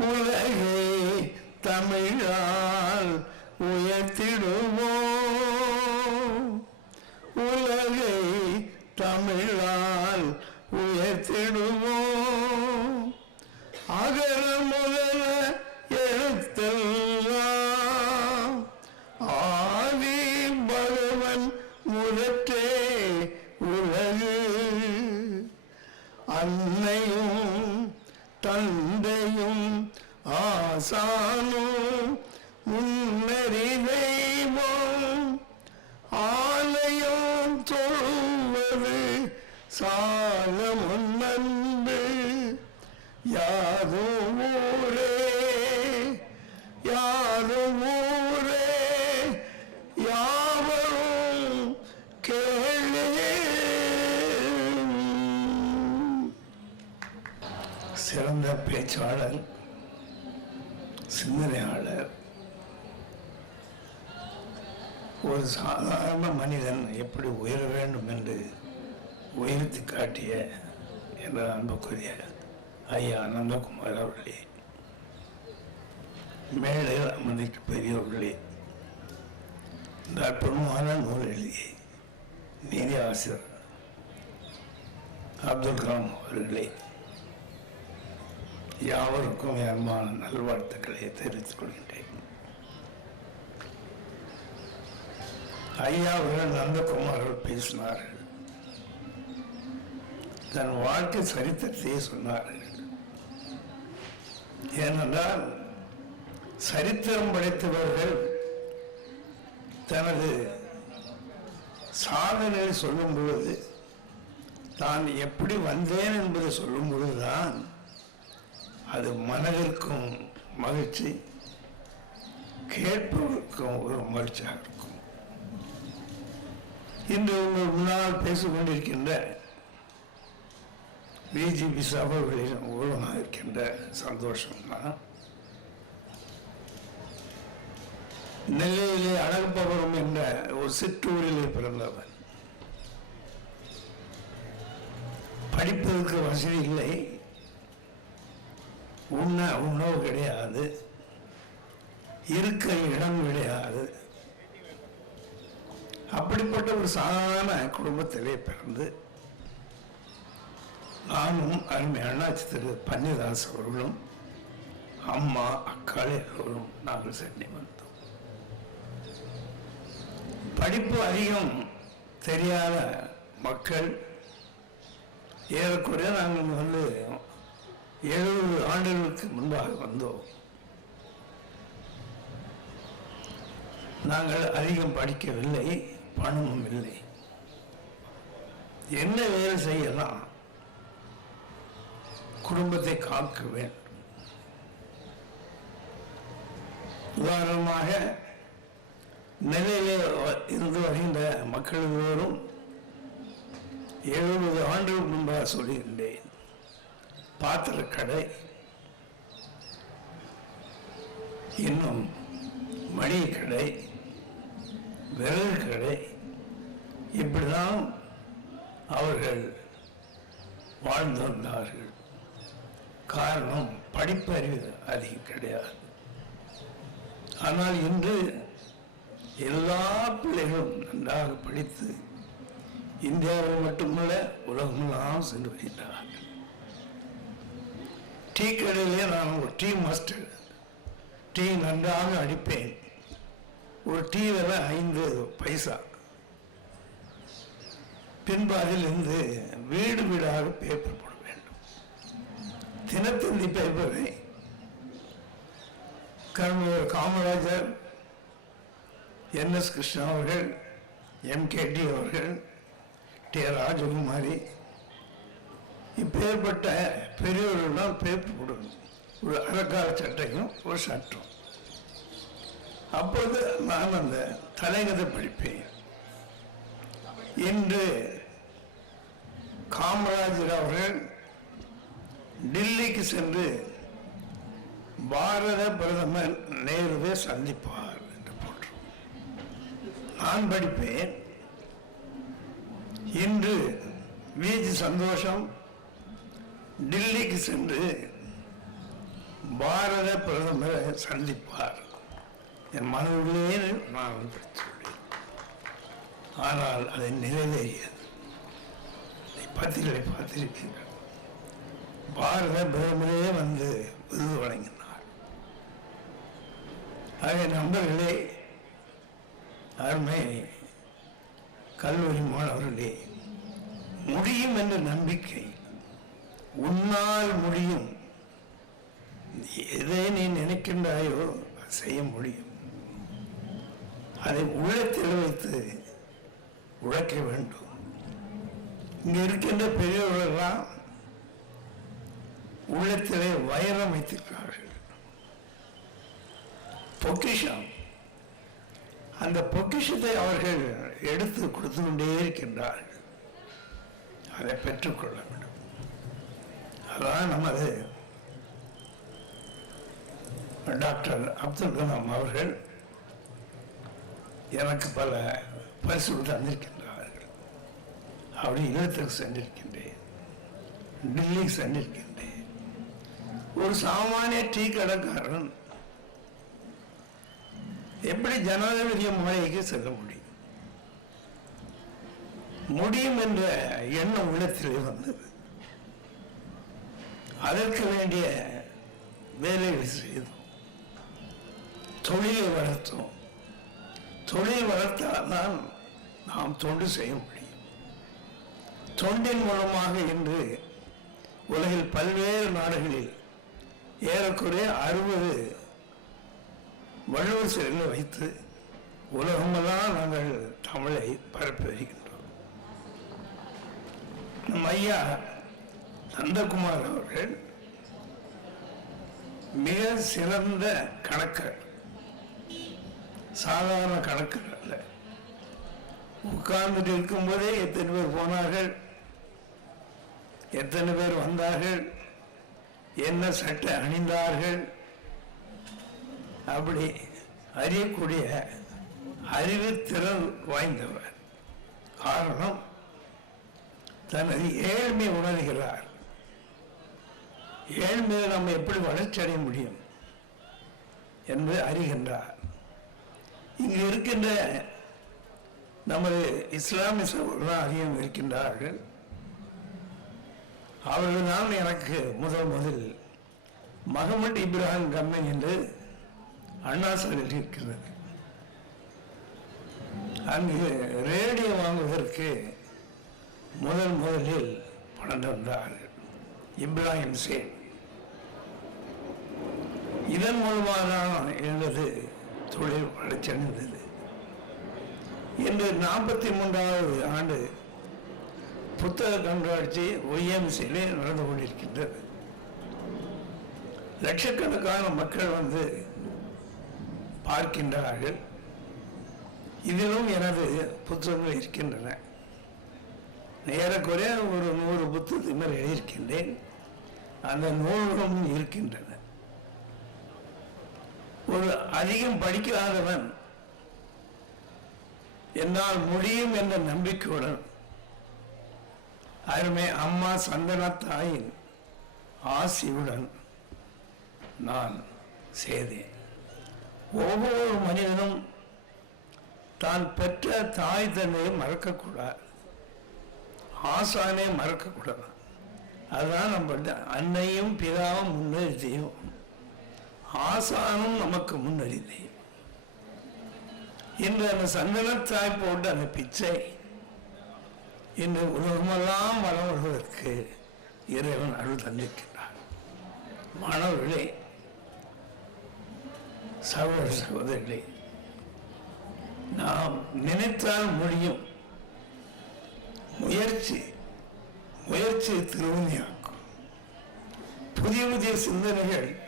உலகை தமிழால் உயர்த்திடுவோம். உலகை தமிழால் உயர்த்திடுவோம். அகர முதல எழுத்தெல்லாம் ஆதி பகவன் முதற்றே உலகு. அன்னையும் தந்தையும் ஆசானும் முன்னறி ஆலயம் தொழுவது சால முன்னன்பு யாரும் ஊரே யாரும் ஊரே யாவரும் கேளு. சிறந்த பேச்சாளர். சிந்தனையாளர் ஒரு சாதாரண மனிதன் எப்படி உயர வேண்டும் என்று உயர்த்தி காட்டிய என்ற அன்புக்குரிய ஐயா நந்தகுமார் அவர்களே மேடையில் அமர்ந்திட்டு பெரியவர்களே இந்த அற்புதமான நூல் எழுதிய நீதி ஆசிரியர் அப்துல் கலாம் அவர்களே யாவருக்கும் அன்பான நல்வாழ்த்துக்களை தெரிவித்துக் கொள்கின்றேன். ஐயா அவர்கள் நந்தகுமார் பேசினார்கள். தன் வாழ்க்கை சரித்திரத்தையே சொன்னார்கள். ஏனென்றால் சரித்திரம் படைத்தவர்கள் தனது சாதனையை சொல்லும் பொழுது தான் எப்படி வந்தேன் என்பதை சொல்லும் பொழுதுதான் அது மனதிற்கும் மகிழ்ச்சி கேட்பவருக்கும் ஒரு மகிழ்ச்சியாக இருக்கும். இன்று உங்கள் முன்னால் பேசிக்கொண்டிருக்கின்ற பிஜேபி சபைகளில் ஊழலாக இருக்கின்ற சந்தோஷம்னா நெல்லையிலே அழகப்பபுரம் என்ற ஒரு சிற்றூரிலே பிறந்தவன். படிப்பதற்கு வசதி இல்லை. உண்ண உணவு கிடையாது. இருக்க இடம் கிடையாது. அப்படிப்பட்ட ஒரு சாதாரண குடும்பத்திலே பிறந்து நானும் அருமை அண்ணாச்சி திரு பன்னிதாஸ் அவர்களும் அம்மா அக்காள் எல்லோரும் நாங்கள் சென்னை வந்தோம். படிப்பு அதிகம் தெரியாத மக்கள் ஏறக்குறைய நாங்கள் வந்து எழுபது ஆண்டுகளுக்கு முன்பாக வந்தோம். நாங்கள் அதிகம் படிக்கவில்லை பணமும் இல்லை. என்ன வேலை செய்யலாம்? குடும்பத்தை காக்க வேண்டும் உதாரணமாக நிலையிலே இருந்து வருகின்ற மக்கள் எல்லோரும் எழுபது ஆண்டுகள் முன்பாக சொல்லியிருந்தேன். பாத்திர கடை இன்னும் மளிகை கடை விரல் கடை இப்படிதான் அவர்கள் வாழ்ந்து வந்தார்கள். காரணம் படிப்பறிவு அதிகம் கிடையாது. ஆனால் இன்று எல்லா பிள்ளைகளும் நன்றாக படித்து இந்தியாவில் மட்டுமல்ல உலகமெல்லாம் சென்று வருகிறார்கள் டீ கடையிலே நான் ஒரு டீ மாஸ்டர். டீ நன்றாக அடிப்பேன். ஒரு டீ விலை ஐந்து பைசா. பின்பு அதிலிருந்து வீடு வீடாக பேப்பர் போட வேண்டும். தினத்தந்தி பேப்பரை கருமையூர் காமராஜர் என் எஸ் கிருஷ்ணா அவர்கள் எம்கேடி அவர்கள் டி ராஜகுமாரி இப்பேற்பட்ட பெரியவர்களால் பேர்த்து கொடுக்கணும் ஒரு அலங்கார சட்டையும் ஒரு சட்டம். அப்போது நான் அந்த தலைகதை படிப்பேன். இன்று காமராஜர் அவர்கள் டில்லிக்கு சென்று பாரத பிரதமர் நேருவை சந்திப்பார் என்று போட்டு நான் படிப்பேன். இன்று வீஜி சந்தோஷம் டில்லிக்கு சென்று பாரத பிரதமரை சந்திப்பார். என் மனதிலே நான் படித்துள்ளேன் ஆனால் அதை நிறைவேறியது. பத்திரிகை பார்த்திருக்கீங்க பாரத பிரதமரே வந்து விருது வழங்கினார். ஆக நண்பர்களே அருமை கல்லூரி மாணவர்களே முடியும் என்ற நம்பிக்கை உன்னால் முடியும். எதை நீ நினைக்கின்றாயோ செய்ய முடியும். அதை உள்ளத்தில் வைத்து உழைக்க வேண்டும். இங்கே இருக்கின்ற பெரியவர்கள்லாம் உள்ளத்திலே வைரம் வைத்திருக்கிறார்கள் பொக்கிஷம். அந்த பொக்கிஷத்தை அவர்கள் எடுத்து கொடுத்து கொண்டே இருக்கின்றார்கள். அதை பெற்றுக்கொள்ள வேண்டும். அதான் நமது டாக்டர் அப்துல் கலாம் அவர்கள் எனக்கு பல பரிசுகள் தந்திருக்கின்றார்கள். அப்படி இல்லத்திற்கு சென்றிருக்கின்றேன். டெல்லிக்கு சென்றிருக்கின்றேன். ஒரு சாமானிய டீ கடைக்காரன் எப்படி ஜனாதிபதி மாளிகைக்கு செல்ல முடியும்? முடியும் என்ற எண்ணம் உள்ளத்திலே வந்தது. அதற்கு வேண்டிய வேலைகள் செய்தோம். தொழிலை வளர்த்தோம். தொழில் வளர்த்தால்தான் நாம் தொண்டு செய்ய முடியும். தொண்டின் மூலமாக இன்று உலகில் பல்வேறு நாடுகளில் ஏறக்குறைய அறுபது வள்ளுவர் சிலைகளை வைத்து உலகமெல்லாம் நாங்கள் தமிழை பரப்பி வருகின்றோம். ஐயா நந்தகுமார் அவர்கள் மிக சிறந்த கணக்கர். சாதாரண கணக்கர் அல்ல. உட்கார்ந்துட்டு இருக்கும்போதே எத்தனை பேர் போனார்கள்? எத்தனை பேர் வந்தார்கள்? என்ன சட்டை அணிந்தார்கள்? அப்படி அறியக்கூடிய அறிவுத்திறன் வாய்ந்தவர். காரணம் தனது ஏழ்மை உணர்கிறார். ஏழ்மையில் நம்ம எப்படி வளர்ச்சி அடைய முடியும் என்று அறிகின்றார். இங்கு இருக்கின்ற நமது இஸ்லாமிய சகோதரர்கள் அதிகம் இருக்கின்றார்கள். அவர்கள் தான் எனக்கு முதல் முதல் மகமட் இப்ராஹிம் கம்மன் என்று அண்ணா சாலையில் இருக்கிறது. அங்கு ரேடியோ வாங்குவதற்கு முதல் முதலில் பணம் தந்தார்கள். இப்ராஹிம் சேன். இதன் மூலமாக தான் எனது தொழில் வளர்ச்சியடைந்தது இன்று நாற்பத்தி மூன்றாவது ஆண்டு புத்தக கண்காட்சி ஒய்எம்சியிலே நடந்து கொண்டிருக்கின்றது. லட்சக்கணக்கான மக்கள் வந்து பார்க்கின்றார்கள். இதிலும் எனது புத்தகங்கள் இருக்கின்றன. ஏறக்குறைய ஒரு நூறு புத்தகத்துக்கு மேல் எழுதியிருக்கின்றேன். அந்த நூல்களும் இருக்கின்றன. ஒரு அதிகம் படிக்காதவன் என்னால் முடியும் என்ற நம்பிக்கையுடன் அருமை அம்மா சந்தன தாயின் ஆசியுடன் நான் செய்தேன் ஒவ்வொரு மனிதனும் தான் பெற்ற தாய் தந்தையை மறக்கக்கூடாது. ஆசானே மறக்கக்கூடாது. அதுதான் நம்ம அன்னையும் பிதாவும் முன்னேறி ஆசானும் நமக்கு முன்னறி என்று இன்று அந்த சந்தனத்தாய் போட்டு அந்த பிச்சை இன்று உலகமெல்லாம் வளம் இறைவன் அருள் தந்திருக்கின்றான். மாணவர்களே சகோதர சகோதரிகளே நாம் நினைத்தால் முடியும் முயற்சி முயற்சி திருவனியாக்கும் புதிய புதிய சிந்தனைகள்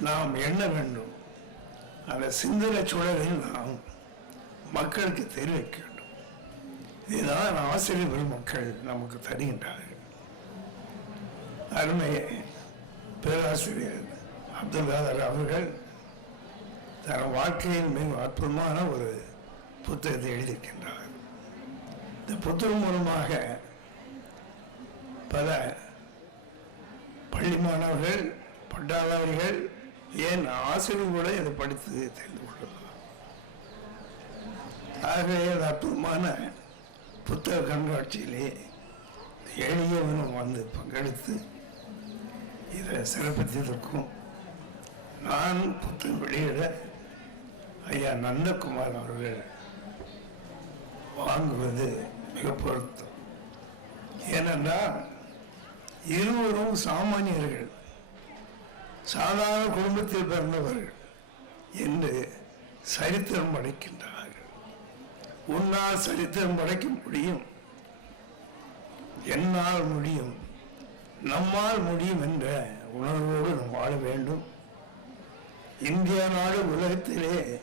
நாம் எண்ண வேண்டும்? அந்த சிந்தனை சுழலை நாம் மக்களுக்கு தெரிவிக்க வேண்டும். இதுதான் ஆசிரியர்கள் மக்கள் நமக்கு தருகின்றார்கள். அருமை பேராசிரியர் அப்துல் காதர் அவர்கள் தன் வாழ்க்கையின் மிக அற்புதமான ஒரு புத்தகத்தை எழுதியிருக்கின்றார். இந்த புத்தகம் மூலமாக பல பள்ளி மாணவர்கள் பட்டாளர்கள் ஏன் ஆசிரியர் கூட இதை படித்து தெரிந்து கொள்ளலாம் ஆகவே அது அற்புதமான புத்தக கண்காட்சியிலே எளியவனும் வந்து பங்கெடுத்து இதை சிறப்பித்ததற்கும் நான் புத்தகம் வெளியிட ஐயா நந்தகுமார் அவர்கள் வாங்குவது மிக பொருத்தம். ஏனென்றால் இருவரும் சாமானியர்கள். சாதாரண குடும்பத்தில் பிறந்தவர்கள் என்று சரித்திரம் படைக்கின்றார்கள். உன்னால் சரித்திரம் படைக்க முடியும். என்னால் முடியும். நம்மால் முடியும் என்ற உணர்வோடு நாம் வாழ வேண்டும். இந்திய நாடு உலகத்திலே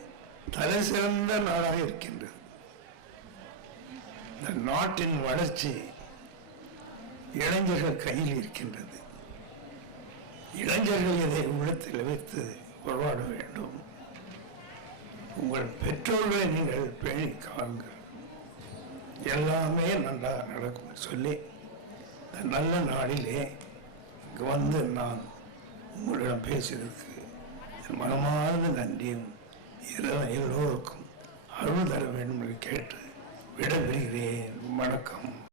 தலை சிறந்த நாடாக இருக்கின்றது. இந்த நாட்டின் வளர்ச்சி இளைஞர்கள் கையில் இருக்கின்றது. இளைஞர்கள் இதை உள்ளத்தில் வைத்து உருவாட வேண்டும். உங்கள் பெற்றோர்களை நீங்கள் பேணி காண்கள் எல்லாமே நல்லா நடக்கும். சொல்லி இந்த நல்ல நாளிலே இங்கு வந்து நான் உங்களிடம் பேசியதற்கு என் மனமார்ந்த நன்றியும் எல்லோருக்கும் அருள் தர வேண்டும் என்று கேட்டு விடைபெறுகிறேன். வணக்கம்.